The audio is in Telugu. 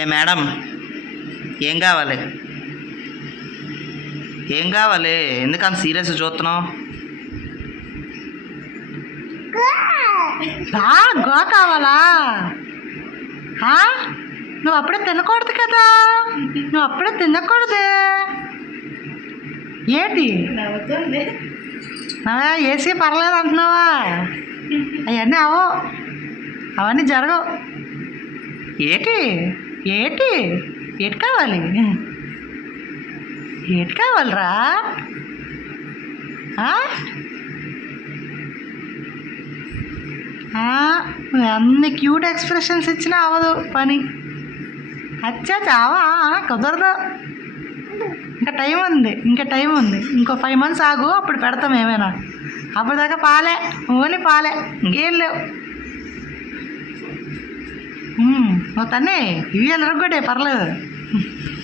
ఏ మేడం, ఏం కావాలి? ఏం కావాలి? ఎందుకంత సీరియస్ చూస్తున్నావు? గో కావాలా? నువ్వు అప్పుడే తినకూడదు కదా, నువ్వు అప్పుడే తినకూడదు. ఏంటి ఏసీ పర్లేదు అంటున్నావా? అవన్నీ అవన్నీ జరగవు. ఏటి ఏటి ఏటి కావాలి? ఏటి కావాలరా? అన్ని క్యూట్ ఎక్స్ప్రెషన్స్ ఇచ్చినా అవ్వదు పని. అచ్చా చావా? కుదరదు. ఇంకా టైం ఉంది. ఇంకో 5 months ఆగు, అప్పుడు పెడతాం ఏమైనా. అప్పటిదాకా పాలే, ఓన్లీ పాలే, ఇంకేం లేవు. నువ్వు తన్నే ఇవి ఎలరగొట్టే పర్లేదు.